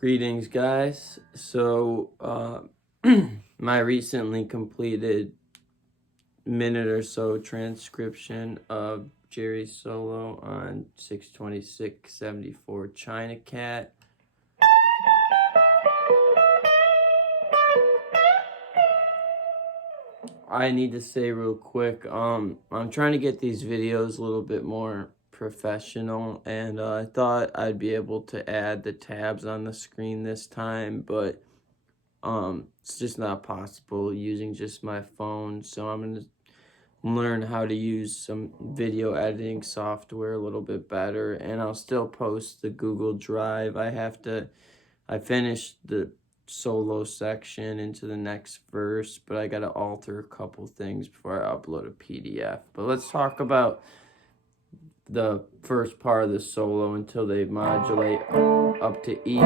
Greetings, guys. So, my recently completed minute or so transcription of Jerry's solo on 626-74 China Cat. I need to say real quick, I'm trying to get these videos a little bit more professional, and I thought I'd be able to add the tabs on the screen this time, but it's just not possible using just my phone. So I'm gonna learn how to use some video editing software a little bit better, and I'll still post the Google Drive. I finished the solo section into the next verse, but I gotta alter a couple things before I upload a PDF. But let's talk about the first part of the solo until they modulate up to E.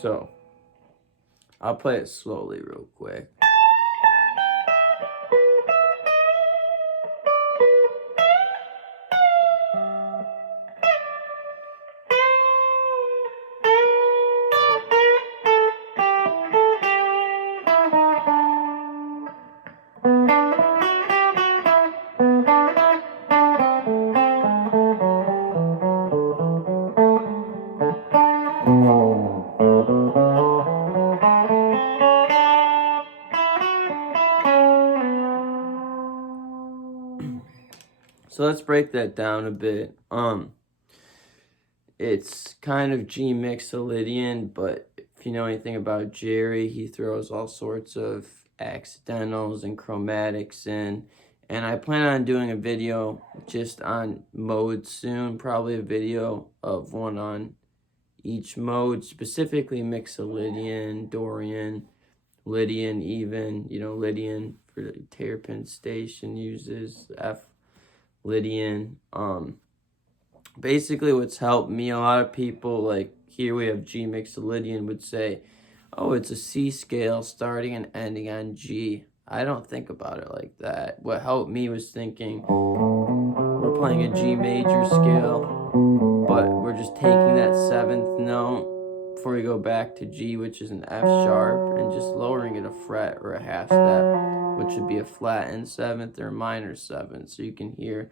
So I'll play it slowly real quick. So let's break that down a bit. It's kind of G Mixolydian, but if you know anything about Jerry, he throws all sorts of accidentals and chromatics in. And I plan on doing a video just on modes soon, probably a video of one on each mode, specifically Mixolydian, Dorian, Lydian even, Lydian for the terrapin station uses F Lydian. Basically what's helped me, a lot of people, like here we have G Mixolydian, would say, oh, it's a C scale starting and ending on G. I don't think about it like that. What helped me was thinking, we're playing a G major scale, but we're just taking that seventh note before we go back to G, which is an F sharp, and just lowering it a fret or a half step, which would be a flattened seventh or a minor seventh. So you can hear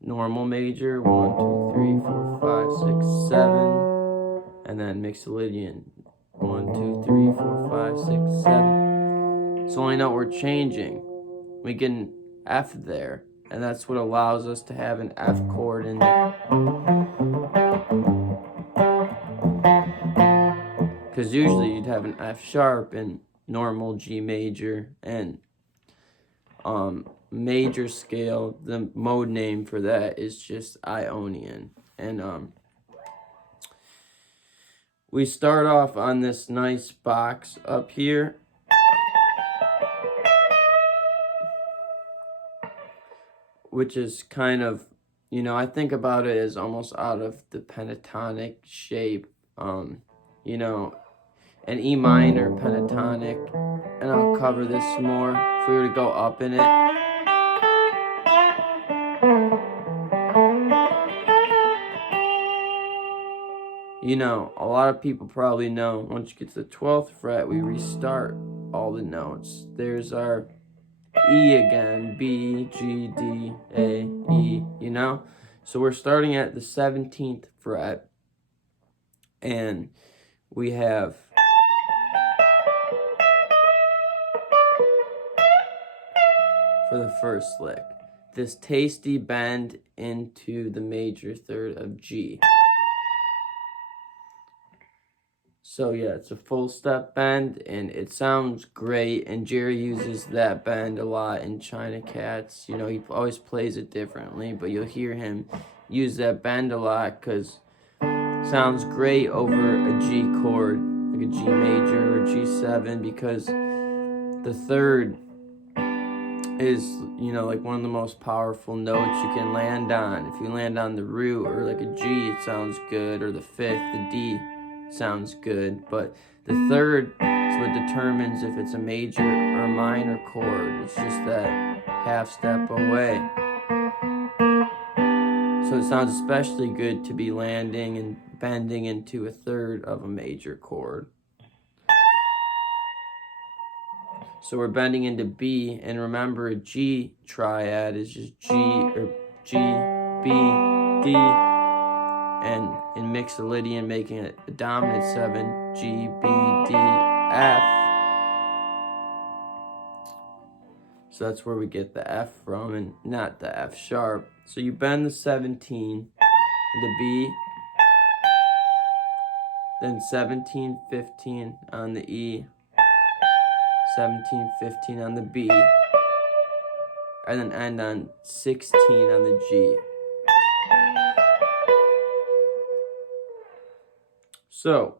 normal major, 1, 2, 3, 4, 5, 6, 7, and then Mixolydian, 1, 2, 3, 4, 5, 6, 7. It's the only note we're changing. We get an F there, and that's what allows us to have an F chord in there. Because usually you'd have an F sharp in normal G major, and major scale, the mode name for that is just Ionian. And we start off on this nice box up here, which is kind of, I think about it as almost out of the pentatonic shape, an E minor pentatonic, and I'll cover this more if we were to go up in it. A lot of people probably know once you get to the 12th fret, we restart all the notes. There's our E again, B, G, D, A, E, So we're starting at the 17th fret, and we have for the first lick this tasty bend into the major third of G. So yeah, it's a full step bend, and it sounds great, and Jerry uses that bend a lot in China Cats. He always plays it differently, but you'll hear him use that bend a lot because it sounds great over a G chord, like a G major or G7, because the third is, like one of the most powerful notes you can land on. If you land on the root or like a G, it sounds good, or the fifth, the D, sounds good, but the third is what determines if it's a major or a minor chord. It's just that half step away. So it sounds especially good to be landing and bending into a third of a major chord. So we're bending into B, and remember a G triad is just G, or G, B, D, and in Mixolydian making it a dominant 7, G, B, D, F. So that's where we get the F from, and not the F sharp. So you bend the 17 into B, then 17, 15 on the E, 17, 15 on the B, and then end on 16 on the G. So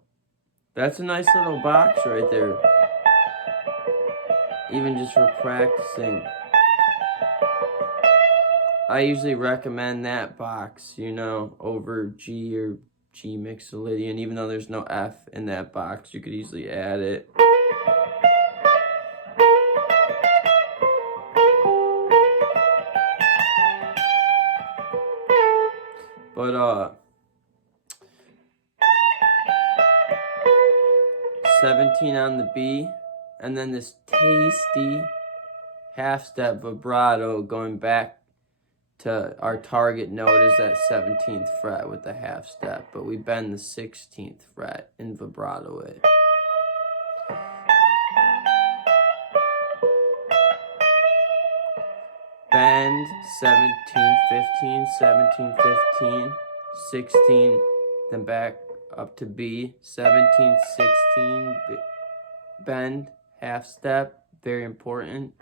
that's a nice little box right there, even just for practicing. I usually recommend that box, you know, over G or G Mixolydian. Even though there's no F in that box, you could easily add it. But 17 on the B, and then this tasty half-step vibrato going back to our target note is that 17th fret with the half-step, but we bend the 16th fret and vibrato it. Bend 17, 15, 17, 15, 16, then back up to B, 17, 16, bend, half-step, very important.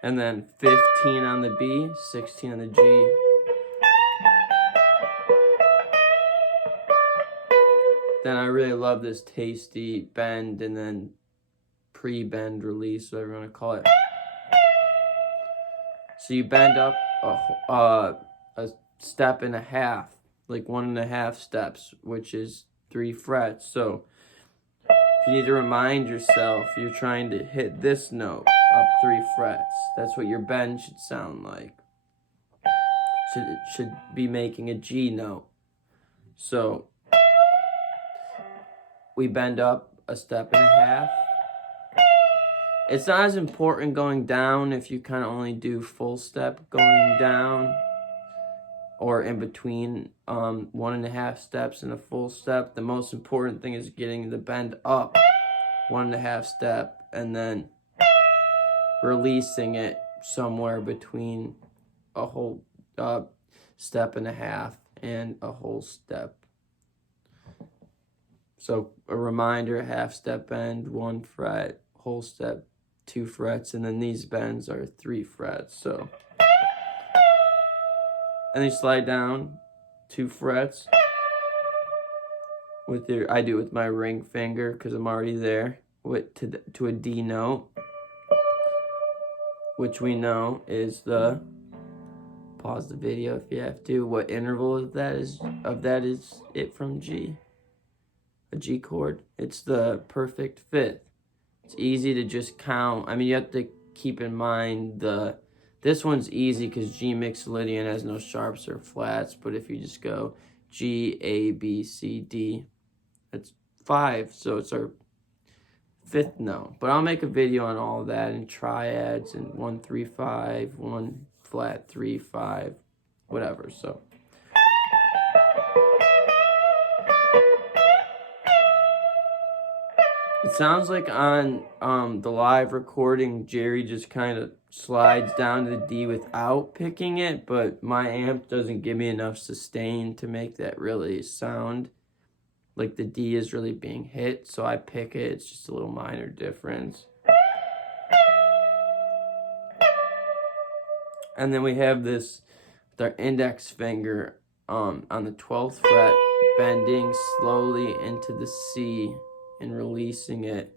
And then 15 on the B, 16 on the G. Then I really love this tasty bend and then pre-bend release, whatever you want to call it. So you bend up a step and a half, like 1.5 steps, which is 3 frets. So if you need to remind yourself, you're trying to hit this note up 3 frets. That's what your bend should sound like. It should be making a G note. So we bend up a step and a half. It's not as important going down if you kind of only do full step going down, or in between 1.5 steps and a full step. The most important thing is getting the bend up 1.5 step and then releasing it somewhere between a whole step and a half and a whole step. So a reminder, half step bend, 1 fret, whole step, 2 frets, and then these bends are 3 frets. So, and you slide down 2 frets with your, I do it with my ring finger because I'm already there, to a D note, which we know is the, pause the video if you have to, what interval of that is it from G, a G chord. It's the perfect fifth. It's easy to just count. I mean, you have to keep in mind this one's easy because G Mixolydian has no sharps or flats, but if you just go G, A, B, C, D, that's 5, so it's our 5th note. But I'll make a video on all of that and triads and 1, 3, 5, 1 flat, 3, 5, whatever. So it sounds like on the live recording, Jerry just kind of slides down to the D without picking it, but my amp doesn't give me enough sustain to make that really sound like the D is really being hit, so I pick it. It's just a little minor difference. And then we have this with our index finger on the 12th fret, bending slowly into the C and releasing it.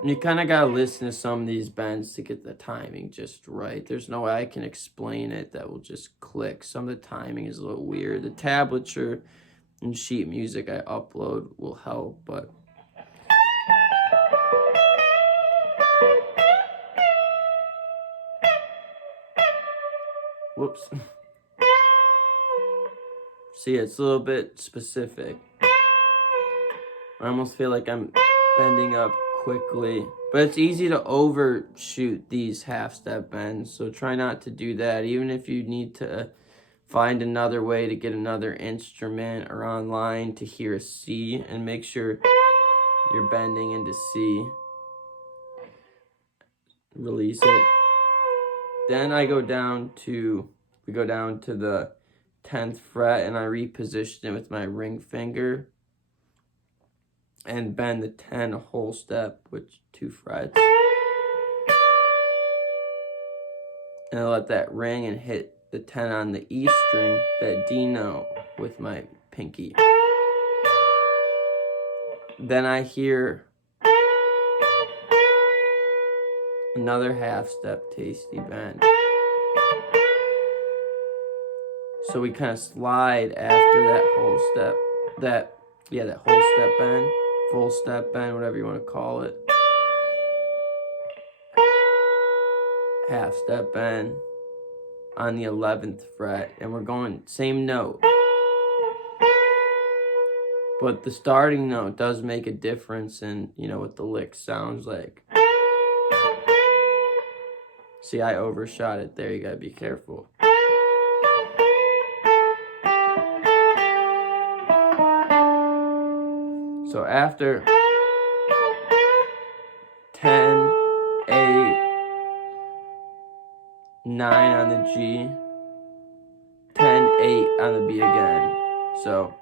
And you kind of got to listen to some of these bends to get the timing just right. There's no way I can explain it that will just click. Some of the timing is a little weird. The tablature and sheet music I upload will help, but Whoops. See, it's a little bit specific. I almost feel like I'm bending up quickly. But it's easy to overshoot these half-step bends, so try not to do that. Even if you need to find another way to get another instrument or online to hear a C, and make sure you're bending into C. Release it. Then we go down to the 10th fret, and I reposition it with my ring finger and bend the 10 a whole step with 2 frets. And I let that ring and hit the 10 on the E string, that D note, with my pinky. Then I hear another half step tasty bend. So we kind of slide after that whole step, that whole step bend, full step bend, whatever you want to call it. Half step bend on the 11th fret, and we're going same note. But the starting note does make a difference in, what the lick sounds like. See, I overshot it there. You gotta be careful. So after 10, 8, 9 on the G, 10, 8 on the B again. So,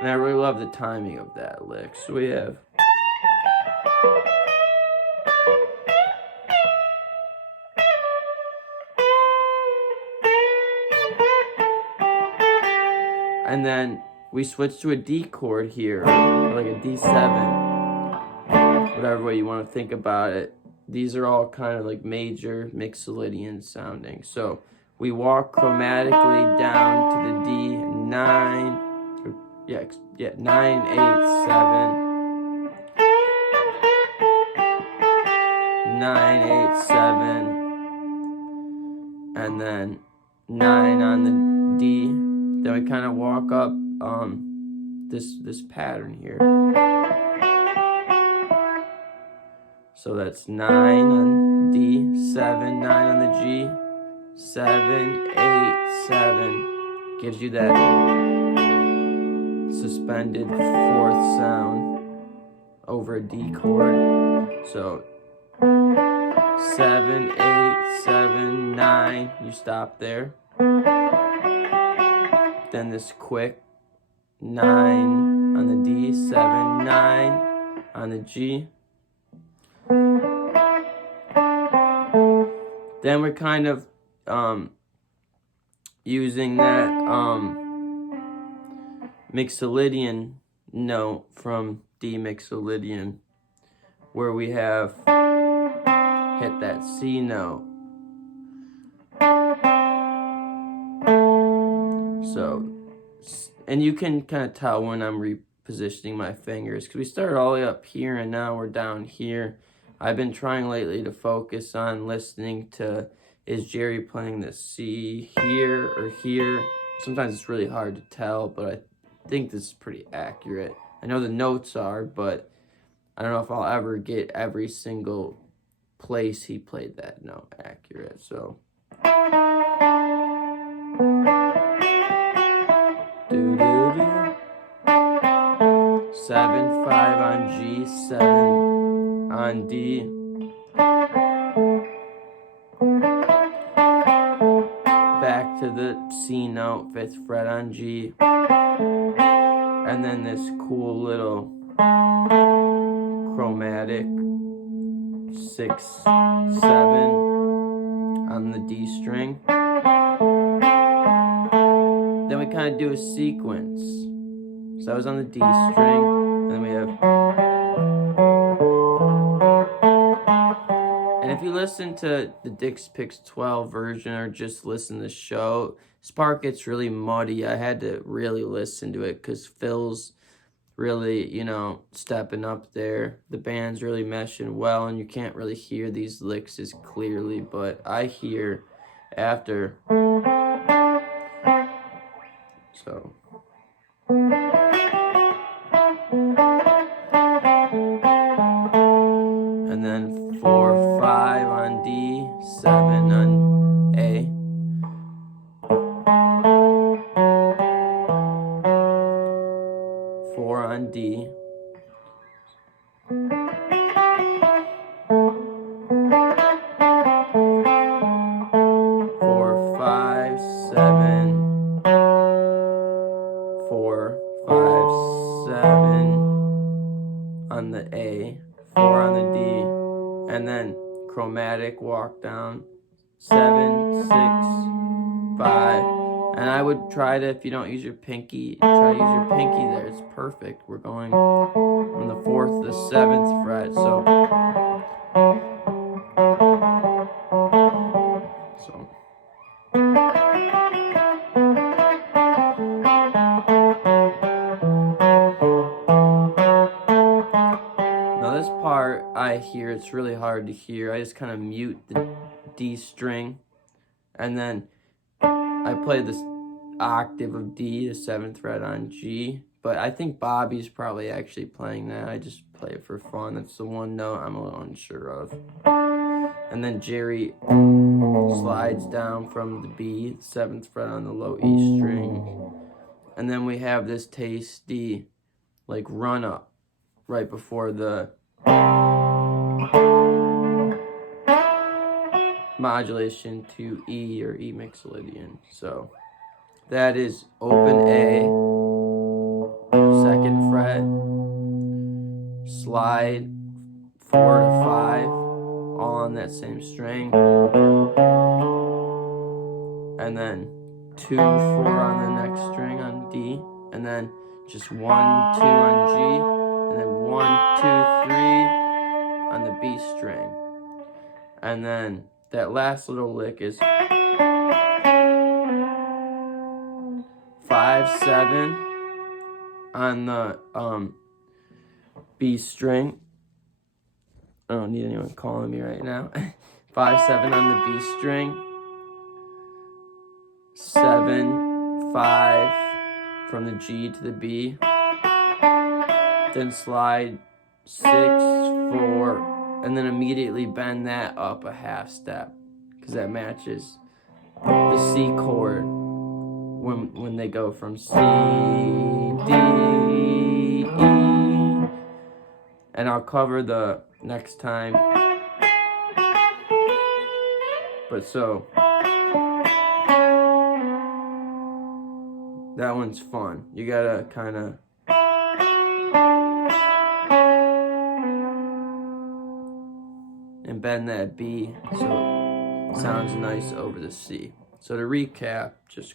and I really love the timing of that lick. So we have and then we switch to a D chord here, or like a D7, whatever way you want to think about it. These are all kind of like major Mixolydian sounding. So we walk chromatically down to the D9, 9, 8, 7, 9, 8, 7, and then 9 on the D. Then we kind of walk up this pattern here. So that's 9 on D, 7, 9 on the G, 7, 8, 7. Gives you that suspended fourth sound over a D chord. So 7, 8, 7, 9. You stop there. Then this quick 9 on the D, 7, 9 on the G. Then we're kind of using that Mixolydian note from D Mixolydian, where we have hit that C note. So, and you can kind of tell when I'm repositioning my fingers, because we started all the way up here and now we're down here. I've been trying lately to focus on listening to, is Jerry playing the C here or here? Sometimes it's really hard to tell, but I think this is pretty accurate. I know the notes are, but I don't know if I'll ever get every single place he played that note accurate. So 7, 5 on G, 7 on D. Back to the C note, 5th fret on G. And then this cool little chromatic 6, 7 on the D string. Then we kind of do a sequence. So I was on the D string, and then we have, and if you listen to the Dick's Picks 12 version or just listen to the show, this part gets really muddy. I had to really listen to it because Phil's really, you know, stepping up there. The band's really meshing well, and you can't really hear these licks as clearly, but I hear after. So. And then 4, 5 on D, 7 on A. 4 on D. 4, 5, 7. 4, 5, 7 on the A. 4 on the D. And then chromatic walk down. 7, 6, 5. And I would try to, if you don't use your pinky, try to use your pinky there. It's perfect. We're going from the 4th to the 7th fret. So now this part I hear, it's really hard to hear. I just kind of mute the D string, and then I play this octave of D, the 7th fret on G. But I think Bobby's probably actually playing that. I just play it for fun. That's the one note I'm a little unsure of. And then Jerry slides down from the B, 7th fret on the low E string. And then we have this tasty, like, run up right before the modulation to E or E Mixolydian. So that is open A, 2nd fret, slide 4 to 5, all on that same string, and then 2, 4 on the next string on D, and then just 1, 2 on G, and then 1, 2, 3 on the B string. And then that last little lick is 5, 7 on the B string. I don't need anyone calling me right now. 5, 7 on the B string. 7, 5 from the G to the B. Then slide 6, 4, and then immediately bend that up a half step, because that matches the C chord when they go from C, D, E. And I'll cover the next time. But so that one's fun. You gotta kind of and bend that B so it sounds nice over the C. So to recap, just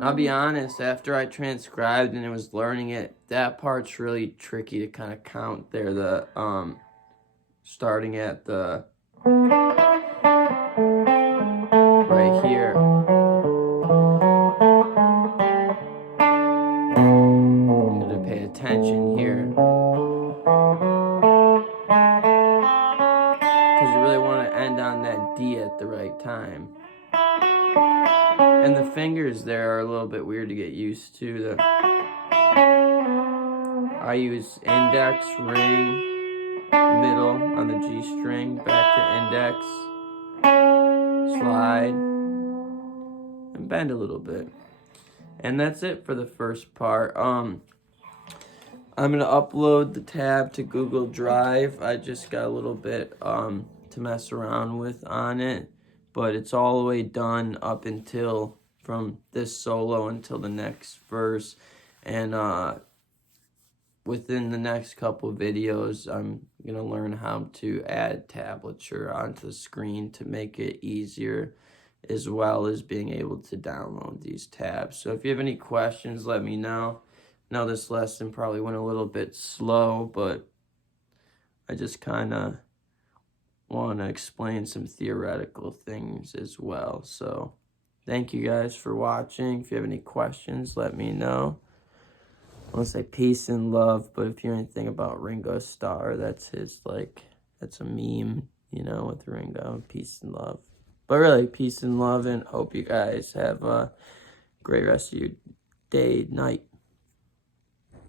I'll be honest, after I transcribed and I was learning it, that part's really tricky to kind of count there. The starting at the right here. You gotta pay attention here, because you really want to end on that D at the right time. And the fingers there are a little bit weird to get used to. I use index, ring, middle on the G string, back to index, slide, and bend a little bit. And that's it for the first part. I'm going to upload the tab to Google Drive. I just got a little bit to mess around with on it. But it's all the way done up until from this solo until the next verse. And within the next couple videos, I'm going to learn how to add tablature onto the screen to make it easier, as well as being able to download these tabs. So if you have any questions, let me know. I know this lesson probably went a little bit slow, but I just kind of want to explain some theoretical things as well. So thank you guys for watching. If you have any questions, let me know. I want to say peace and love, but if you hear anything about Ringo Starr, that's his, like, that's a meme, you know, with Ringo. Peace and love. But really, peace and love, and hope you guys have a great rest of your day, night.